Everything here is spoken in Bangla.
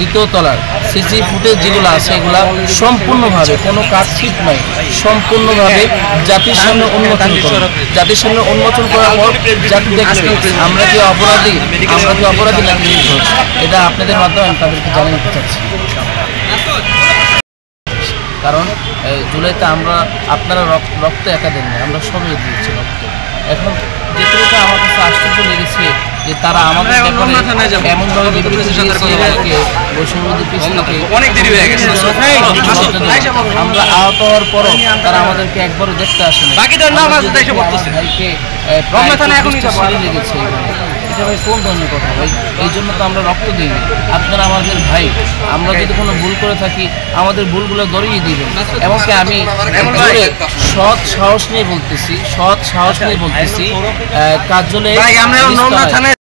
দ্বিতীয় তলার সিসি ফুটেজ যেগুলো আছে এগুলা সম্পূর্ণভাবে কোনো কাটছিট নাই, সম্পূর্ণভাবে জাতির সামনে উন্মোচন করব। জাতির সামনে উন্মোচন করার পর জাতি দেখবে আমরা কি অপরাধী নাকি নির্দোষ, এটা আপনাদের মাধ্যমে আমি তাদেরকে জানিয়ে দিতে চাচ্ছি। কারণ জুলাইতে আপনারা রক্ত একা দেননি, আমরা সবাই দিয়েছি রক্ত। এখন যেটুকু আমার কাছে আশ্চর্য লেগেছে যে তারা আমাদের এমনভাবে আমরা আহত হওয়ার পরও তারা আমাদেরকে একবারও দেখতে আসেনি। লেগেছে এটা ভাই কোন ধরনের কথা ভাই? এই জন্য তো আমরা রক্ত দিই। আপনারা আমাদের ভাই, আমরা যদি কোনো ভুল করে থাকি আমাদের ভুলগুলো ধরিয়ে দিবেন। এমনকি আমি সৎ সাহস নিয়ে বলতেছি কার্যালয়ে